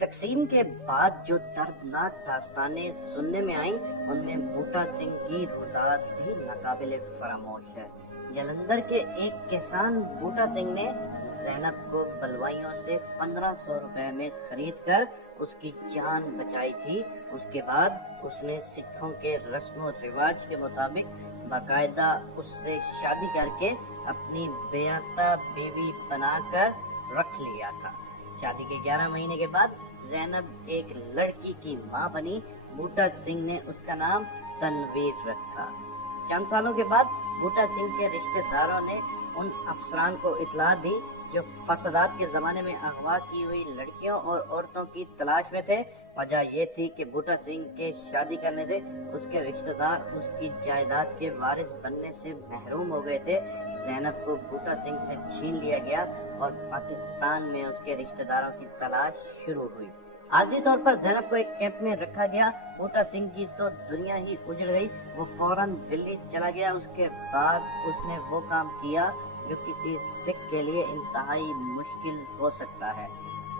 تقسیم کے بعد جو دردناک داستانیں سننے میں آئیں ان میں بوٹا سنگھ کی روداد بھی ناقابل فراموش ہے۔ جلندھر کے ایک کسان بوٹا سنگھ نے زینب کو بلوائیوں سے 1500 روپے میں خرید کر اس کی جان بچائی تھی۔ اس کے بعد اس نے سکھوں کے رسم و رواج کے مطابق باقاعدہ اس سے شادی کر کے اپنی بیعتہ بیوی بنا کر رکھ لیا تھا۔ شادی کے 11 مہینے کے بعد زینب ایک لڑکی کی ماں بنی۔ بوٹا سنگھ نے اس کا نام تنویر رکھا۔ چند سالوں کے بعد بوٹا سنگھ کے رشتہ داروں نے ان افسران کو اطلاع دی جو فسادات کے زمانے میں اغوا کی ہوئی لڑکیوں اور عورتوں کی تلاش میں تھے۔ وجہ یہ تھی کہ بوٹا سنگھ کے شادی کرنے سے اس کے رشتہ دار اس کی جائیداد کے وارث بننے سے محروم ہو گئے تھے۔ زینب کو بوٹا سنگھ سے چھین لیا گیا اور پاکستان میں اس کے رشتہ داروں کی تلاش شروع ہوئی۔ عارضی طور پر زینب کو ایک کیمپ میں رکھا گیا۔ بوٹا سنگھ کی تو دنیا ہی اجڑ گئی۔ وہ فوراً دلی چلا گیا۔ اس کے بعد اس نے وہ کام کیا جو کسی سکھ کے لیے انتہائی مشکل ہو سکتا ہے۔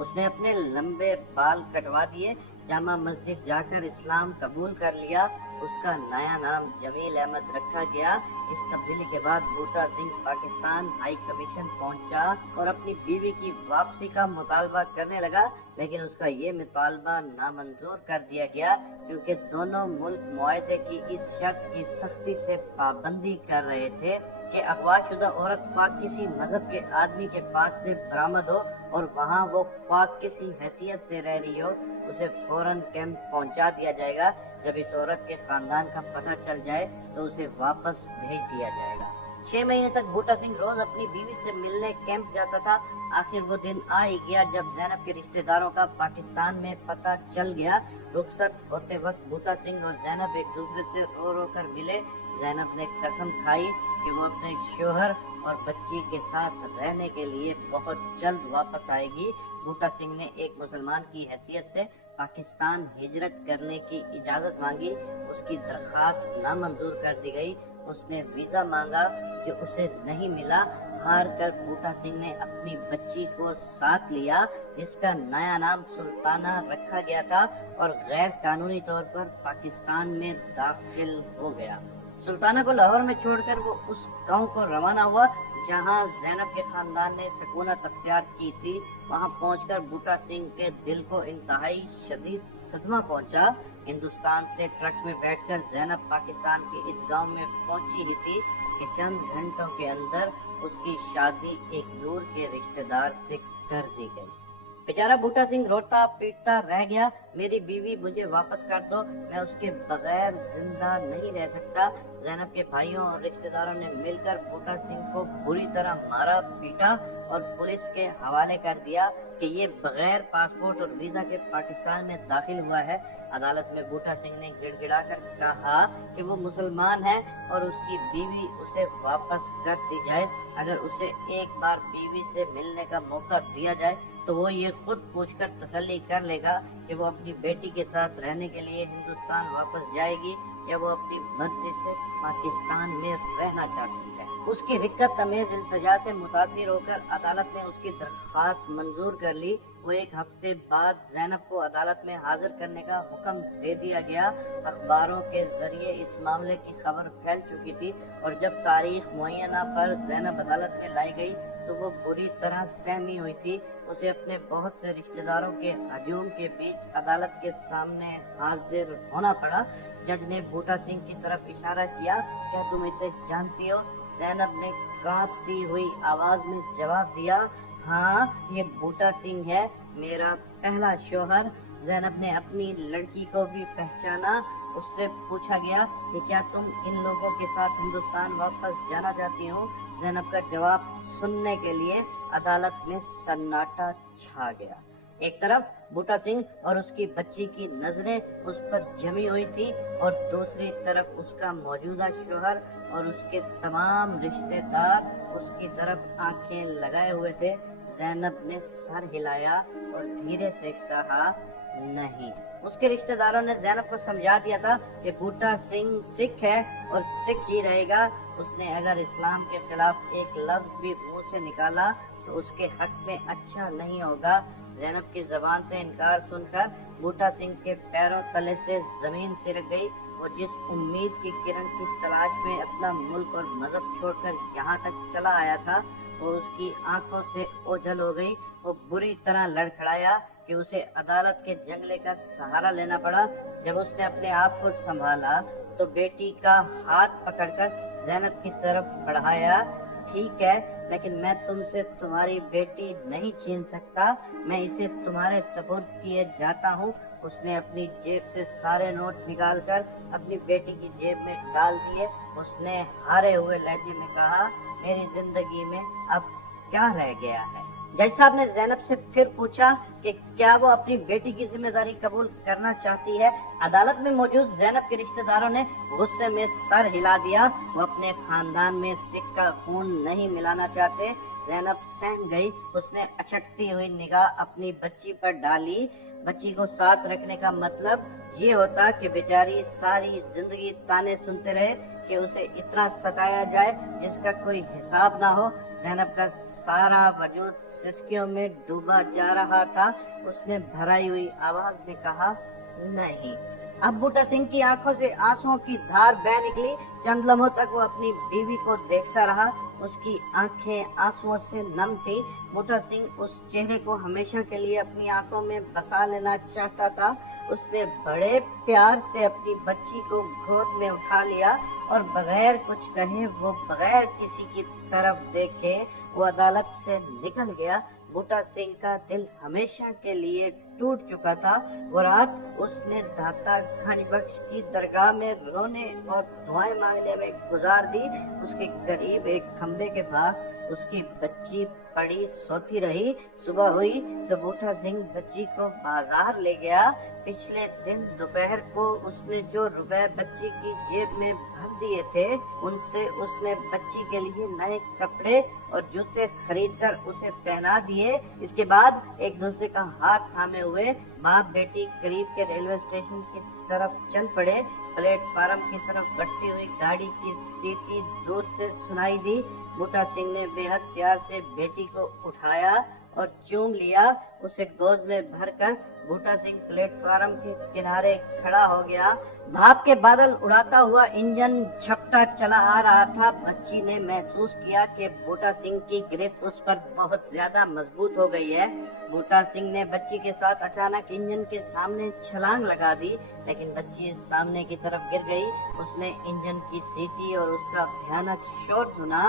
اس نے اپنے لمبے بال کٹوا دیے، جامع مسجد جا کر اسلام قبول کر لیا۔ اس کا نیا نام جمیل احمد رکھا گیا۔ اس تبدیلی کے بعد بوٹا سنگھ پاکستان ہائی کمیشن پہنچا اور اپنی بیوی کی واپسی کا مطالبہ کرنے لگا، لیکن اس کا یہ مطالبہ نامنظور کر دیا گیا کیونکہ دونوں ملک معاہدے کی اس شرط کی سختی سے پابندی کر رہے تھے کہ اغوا شدہ عورت خواہ کسی مذہب کے آدمی کے پاس سے برآمد ہو اور وہاں وہ خواہ کسی حیثیت سے رہ رہی ہو، اسے فوراً کیمپ پہنچا دیا جائے گا۔ جب اس عورت کے خاندان کا پتہ چل جائے تو اسے واپس بھیج دیا جائے گا۔ 6 مہینے تک بوٹا سنگھ روز اپنی بیوی سے ملنے کیمپ جاتا تھا۔ آخر وہ دن آ ہی گیا جب زینب کے رشتہ داروں کا پاکستان میں پتہ چل گیا۔ رخصت ہوتے وقت بوٹا سنگھ اور زینب ایک دوسرے سے رو رو کر ملے۔ زینب نے قسم کھائی کہ وہ اپنے شوہر اور بچی کے ساتھ رہنے کے لیے بہت جلد واپس آئے گی۔ بوٹا سنگھ نے ایک مسلمان کی حیثیت سے پاکستان ہجرت کرنے کی اجازت مانگی۔ اس کی درخواست نامنظور کر دی گئی۔ اس نے ویزا مانگا جو اسے نہیں ملا۔ ہار کر بوٹا سنگھ نے اپنی بچی کو ساتھ لیا جس کا نیا نام سلطانہ رکھا گیا تھا اور غیر قانونی طور پر پاکستان میں داخل ہو گیا۔ سلطانہ کو لاہور میں چھوڑ کر وہ اس گاؤں کو روانہ ہوا جہاں زینب کے خاندان نے سکونت اختیار کی تھی۔ وہاں پہنچ کر بوٹا سنگھ کے دل کو انتہائی شدید صدمہ پہنچا۔ ہندوستان سے ٹرک میں بیٹھ کر زینب پاکستان کے اس گاؤں میں پہنچی ہی تھی کہ چند گھنٹوں کے اندر اس کی شادی ایک دور کے رشتہ دار سے کر دی گئی۔ بیچارہ بوٹا سنگھ روتا پیٹتا رہ گیا، میری بیوی مجھے واپس کر دو، میں اس کے بغیر زندہ نہیں رہ سکتا۔ زینب کے بھائیوں اور رشتہ داروں نے مل کر بوٹا سنگھ کو بری طرح مارا پیٹا اور پولیس کے حوالے کر دیا کہ یہ بغیر پاسپورٹ اور ویزا کے پاکستان میں داخل ہوا ہے۔ عدالت میں بوٹا سنگھ نے گڑ گڑا کر کہا کہ وہ مسلمان ہے اور اس کی بیوی اسے واپس کر دی جائے۔ اگر اسے ایک بار بیوی سے ملنے کا موقع دیا جائے تو وہ یہ خود پوچھ کر تسلی کر لے گا کہ وہ اپنی بیٹی کے ساتھ رہنے کے لیے ہندوستان واپس جائے گی یا وہ اپنی مرضی سے پاکستان میں رہنا چاہتی ہے۔ اس کی رقت امیز التجا سے متاثر ہو کر عدالت نے اس کی درخواست منظور کر لی۔ وہ ایک ہفتے بعد زینب کو عدالت میں حاضر کرنے کا حکم دے دیا گیا۔ اخباروں کے ذریعے اس معاملے کی خبر پھیل چکی تھی اور جب تاریخ معینہ پر زینب عدالت میں لائی گئی تو وہ بری طرح سہمی ہوئی تھی۔ اسے اپنے بہت سے رشتہ داروں کے ہجوم کے بیچ عدالت کے سامنے حاضر ہونا پڑا۔ جج نے بوٹا سنگھ کی طرف اشارہ کیا، کیا تم اسے جانتی ہو؟ زینب نے کانپتی ہوئی آواز میں جواب دیا، ہاں یہ بوٹا سنگھ ہے، میرا پہلا شوہر۔ زینب نے اپنی لڑکی کو بھی پہچانا۔ اس سے پوچھا گیا کہ کیا تم ان لوگوں کے ساتھ ہندوستان واپس جانا چاہتی ہو؟ زینب کا جواب سننے کے لیے عدالت میں سناٹا چھا گیا۔ ایک طرف بوٹا سنگھ اور اس کی بچی کی نظریں اس پر جمی ہوئی تھی اور دوسری طرف اس کا موجودہ شوہر اور اس کے تمام رشتہ دار اس کی طرف آنکھیں لگائے ہوئے تھے۔ زینب نے سر ہلایا اور دھیرے سے کہا، نہیں۔ اس کے رشتہ داروں نے زینب کو سمجھا دیا تھا کہ بوٹا سنگھ سکھ ہے اور سکھ ہی رہے گا۔ اس نے اگر اسلام کے خلاف ایک لفظ بھی منہ سے نکالا تو اس کے حق میں اچھا نہیں ہوگا۔ जैनब की जबान से इनकार सुनकर बूटा सिंह के पैरों तले से जमीन सिरक गई। वो जिस उम्मीद की किरण की तलाश में अपना मुल्क और मजहब छोड़कर यहाँ तक चला आया था, वो उसकी आंखों से ओझल हो गई। वो बुरी तरह लड़खड़ाया कि उसे अदालत के जंगले का सहारा लेना पड़ा। जब उसने अपने आप को संभाला तो बेटी का हाथ पकड़कर जैनब की तरफ बढ़ाया। ठीक है, लेकिन मैं तुमसे तुम्हारी बेटी नहीं छीन सकता, मैं इसे तुम्हारे सपुर्द किए जाता हूँ। उसने अपनी जेब से सारे नोट निकालकर अपनी बेटी की जेब में डाल दिए। उसने हारे हुए लहजे में कहा, मेरी जिंदगी में अब क्या रह गया है? जज साहब ने जैनब से फिर पूछा कि क्या वो अपनी बेटी की जिम्मेदारी कबूल करना चाहती है। अदालत में मौजूद जैनब के रिश्तेदारों ने गुस्से में सर हिला दिया। वो अपने खानदान में सिख का खून नहीं मिलाना चाहते। जैनब सहम गई। उसने अचकती हुई निगाह अपनी बच्ची पर डाली। बच्ची को साथ रखने का मतलब ये होता कि बेचारी सारी जिंदगी ताने सुनते रहे कि उसे इतना सताया जाए जिसका कोई हिसाब ना हो। जैनब का सारा वजूद सिसकियों में डूबा जा रहा था। उसने भराई हुई आवाज में कहा, नहीं। अब बूटा सिंह की आंखों से आंसुओं की धार बह निकली। चंद लम्हों तक वो अपनी बीवी को देखता रहा। उसकी आंखें आंसुओं से नम थी। बूटा सिंह उस चेहरे को हमेशा के लिए अपनी आंखों में बसा लेना चाहता था। उसने बड़े प्यार से अपनी बच्ची को गोद में उठा लिया और बगैर कुछ कहे, वो बगैर किसी की तरफ देखे, वो अदालत से निकल गया। बूटा सिंह का दिल हमेशा के लिए टूट चुका था। वो रात उसने दाता खानी बख्श की दरगाह में रोने और दुआएं मांगने में गुजार दी। उसके करीब एक खंबे के पास उसकी बच्ची पड़ी सोती रही। सुबह हुई तो बूटा सिंह बच्ची को बाजार ले गया। पिछले दिन दोपहर को उसने जो रुपए बच्ची की जेब में भर दिए थे, उनसे उसने बच्ची के लिए नए कपड़े और जूते खरीदकर उसे पहना दिए। इसके बाद एक दूसरे का हाथ थामे हुए बाप बेटी करीब के रेलवे स्टेशन की तरफ चल पड़े। प्लेटफार्म की तरफ बढ़ती हुई गाड़ी की सीटी दूर से सुनाई दी। बूटा सिंह ने बेहद प्यार से बेटी को उठाया और चूम लिया। उसे गोद में भरकर बूटा सिंह प्लेटफार्म के किनारे खड़ा हो गया। भाप के बादल उड़ाता हुआ इंजन झपटा चला आ रहा था। बच्ची ने महसूस किया कि बूटा सिंह की गिरफ्त उस पर बहुत ज्यादा मजबूत हो गई है। बूटा सिंह ने बच्ची के साथ अचानक इंजन के सामने छलांग लगा दी, लेकिन बच्ची सामने की तरफ गिर गई। उसने इंजन की सीटी और उसका भयानक शोर सुना,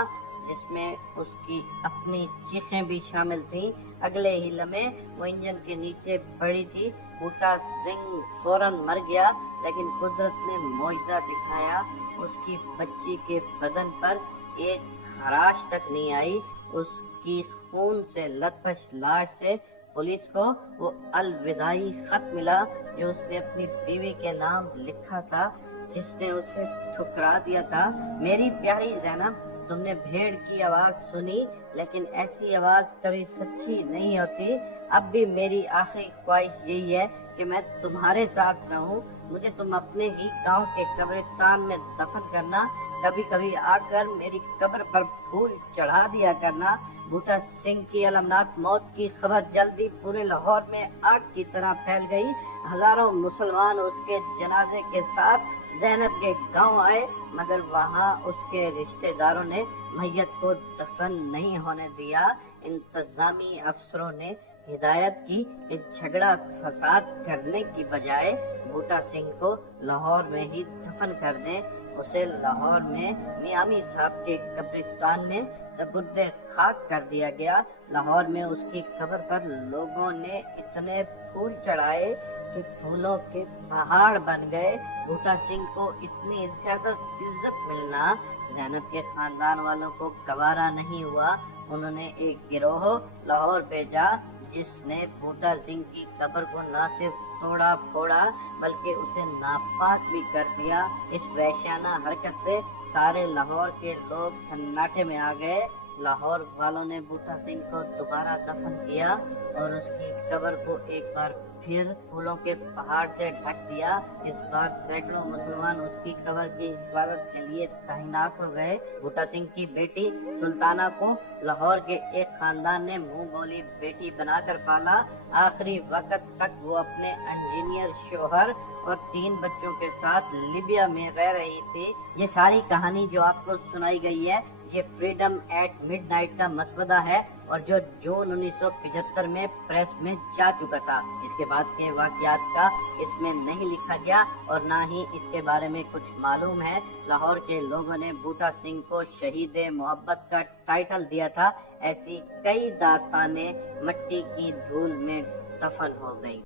जिसमें उसकी अपनी चीखें भी शामिल थीं। अगले ही लम्हे वो इंजन के नीचे पड़ी थी। बूटा सिंह फौरन मर गया, लेकिन कुदरत ने मौजदा दिखाया। उसकी बच्ची के बदन पर एक खराश तक नहीं आई। उसकी खून से लथपथ लाश से पुलिस को वो अलविदाई खत मिला जो उसने अपनी बीवी के नाम लिखा था, जिसने उसे ठुकरा दिया था। मेरी प्यारी जैनब, तुमने भेड़ की आवाज सुनी, लेकिन ऐसी आवाज कभी सच्ची नहीं होती। अब भी मेरी आखिरी ख्वाहिश यही है कि मैं तुम्हारे साथ रहूं। मुझे तुम अपने ही गांव के कब्रिस्तान में दफन करना। कभी कभी आकर मेरी कब्र पर फूल चढ़ा दिया करना। बूटा सिंह की अलमनाक मौत की खबर जल्दी पूरे लाहौर में आग की तरह फैल गई। हजारों मुसलमान उसके जनाजे के साथ जैनब के गांव आए, मगर वहां उसके रिश्तेदारों ने मैयत को दफन नहीं होने दिया। इंतजामी अफसरों ने हिदायत की कि झगड़ा फसाद करने की बजाय बूटा सिंह को लाहौर में ही दफन कर दें। उसे लाहौर में मियामी साहब के कब्रिस्तान में सबुर्दे खाक कर दिया गया। लाहौर में उसकी कब्र पर लोगों ने इतने फूल चढ़ाए कि फूलों के पहाड़ बन गए। बूटा सिंह को इतनी ज्यादा इज्जत मिलना जैनब के खानदान वालों को गवारा नहीं हुआ। उन्होंने एक गिरोह लाहौर भेजा, जिसने बूटा सिंह की कब्र को न सिर्फ तोड़ा फोड़ा बल्कि उसे नापाक भी कर दिया। इस वैश्याना हरकत से सारे लाहौर के लोग सन्नाटे में आ गए। लाहौर वालों ने बूटा सिंह को दोबारा दफन किया और उसकी कब्र को एक बार फिर फूलों के पहाड़ से ढक दिया। इस बार सैकड़ों मुसलमान उसकी कब्र की हिफाजत के लिए तैनात हो गए। बूटा सिंह की बेटी सुल्ताना को लाहौर के एक खानदान ने मुंह बोली बेटी बनाकर पाला। आखिरी वक्त तक वो अपने इंजीनियर शोहर और 3 बच्चों के साथ लीबिया में रह रही थी। ये सारी कहानी जो आपको सुनाई गई है, ये फ्रीडम एट मिडनाइट का मसवदा है और जो जून 1975 में प्रेस में जा चुका था। इसके बाद के वाकयात का इसमें नहीं लिखा गया और ना ही इसके बारे में कुछ मालूम है। लाहौर के लोगों ने बूटा सिंह को शहीद मोहब्बत का टाइटल दिया था। ऐसी कई दास्तानें मिट्टी की धूल में दफन हो गई।